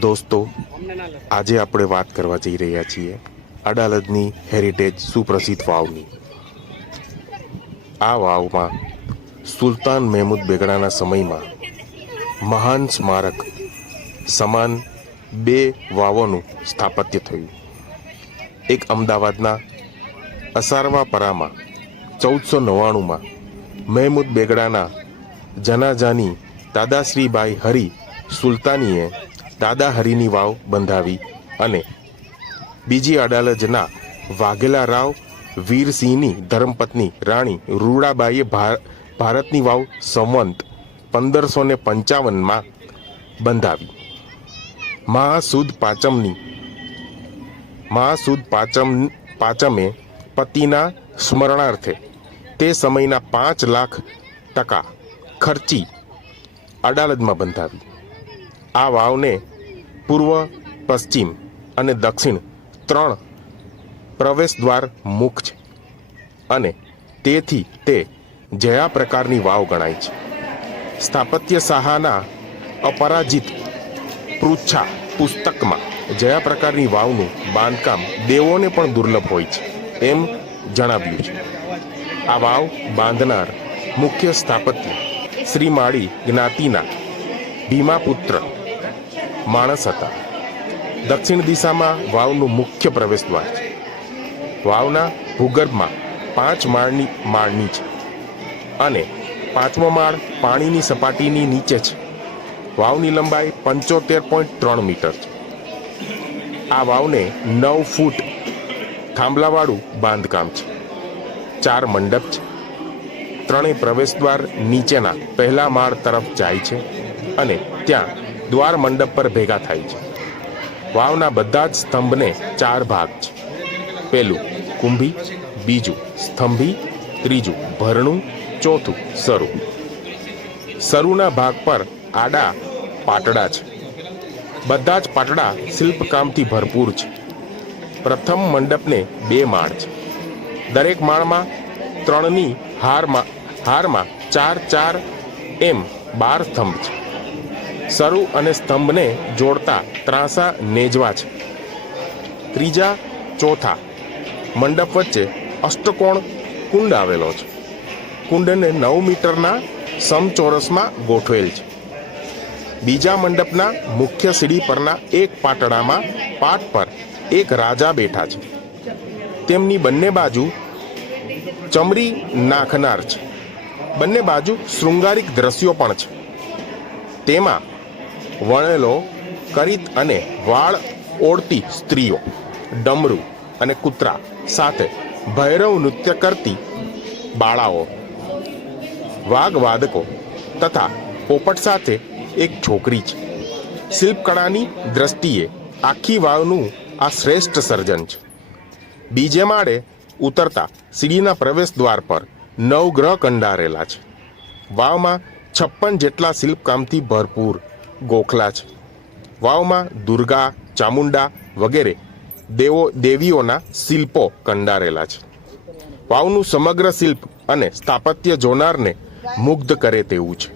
દોસ્તો, આજે આપણે વાત કરવા જઈ રહ્યા છીએ અડાલજની હેરિટેજ સુપ્રસિદ્ધ વાવની. આ વાવમાં સુલતાન મહેમૂદ બેગડાના સમયમાં મહાન સ્મારક સમાન 2 વાવોનું સ્થાપત્ય થયું. એક અમદાવાદના અસારવાપરામાં 1499માં મહેમૂદ બેગડાના જનાજાની દાદાશ્રીબાઈ હરી સુલતાનીએ દાદા હરીની વાવ બંધાવી અને બીજી અડાલજના વાઘેલા રાવ વીરસિંહની ધર્મપત્ની રાણી રૂડાબાઈએ ભારતની વાવ સંવંત 1555માં બંધાવી. મહાસુદ પાંચમે પતિના સ્મરણાર્થે તે સમયના 5 લાખ ટકા ખર્ચી અડાલજમાં બંધાવી. આ વાવને પૂર્વ, પશ્ચિમ અને દક્ષિણ 3 પ્રવેશ દ્વાર મુખ છે અને તેથી તે જયા પ્રકારની વાવ ગણાય છે. સ્થાપત્ય સાહાના અપરાજિત પૃચ્છા પુસ્તકમાં જયા પ્રકારની વાવનું બાંધકામ દેવોને પણ દુર્લભ હોય છે એમ જણાવ્યું છે. આ વાવ બાંધનાર મુખ્ય સ્થાપત્ય શ્રીમાળી જ્ઞાતિના ભીમાપુત્ર માણસ હતા. દક્ષિણ દિશામાં વાવનું મુખ્ય પ્રવેશ દ્વાર છે. વાવના ભૂગર્ભમાં 5 માળની છે અને 5મો માળ પાણીની સપાટીની નીચે છે. વાવની લંબાઈ 75.3 મીટર છે. આ વાવને 9 ફૂટ થાંભલાવાળું બાંધકામ છે. 4 મંડપ છે. 3 પ્રવેશ દ્વાર નીચેના પહેલા માળ તરફ જાય છે અને ત્યાં દ્વાર મંડપ પર ભેગા થાય છે. વાવના બધા જ સ્તંભને 4 ભાગ છે. પહેલું કુંભી, બીજું સ્તંભી, ત્રીજું ભરણું, ચોથું સરુ. સરુના ભાગ પર આડા પાટડા છે. બધા જ પાટડા શિલ્પકામથી ભરપૂર છે. પ્રથમ મંડપને 2 માળ છે. દરેક માળમાં 3ની હારમાં 4 એમ 12 સ્તંભ છે. સરુ અને સ્તંભને જોડતા ત્રાંસા નેજવા છે. ત્રીજા, ચોથા મંડપ વચ્ચે અષ્ટકોણ કુંડ આવેલો છે. કુંડને 9 મીટરના સમચોરસમાં ગોઠવેલ છે. બીજા મંડપના મુખ્ય સીડી પરના એક પાટડામાં પાટ પર એક રાજા બેઠા છે. તેમની બંને બાજુ ચમરી નાખનાર છે. બંને બાજુ શૃંગારિક દ્રશ્યો પણ છે. તેમાં વણેલો કરીત અને વાળ ઓળતી સ્ત્રીઓ, ડમરૂ અને કૂતરા સાથે ભૈરવ નૃત્ય કરતી બાળાઓ, વાઘવાદકો તથા પોપટ સાથે એક છોકરી છે. શિલ્પકળાની દ્રષ્ટિએ આખી વાવનું આ શ્રેષ્ઠ સર્જન છે. બીજે માળે ઉતરતા સીડીના પ્રવેશ દ્વાર પર 9 ગ્રહ કંડારેલા છે. વાવમાં 56 જેટલા શિલ્પકામથી ભરપૂર ગોખલા છે. વાવમાં દુર્ગા, ચામુંડા વગેરે દેવીઓના શિલ્પો કંડારેલા છે. વાવનું સમગ્ર શિલ્પ અને સ્થાપત્ય જોનારને મુગ્ધ કરે તેવું છે.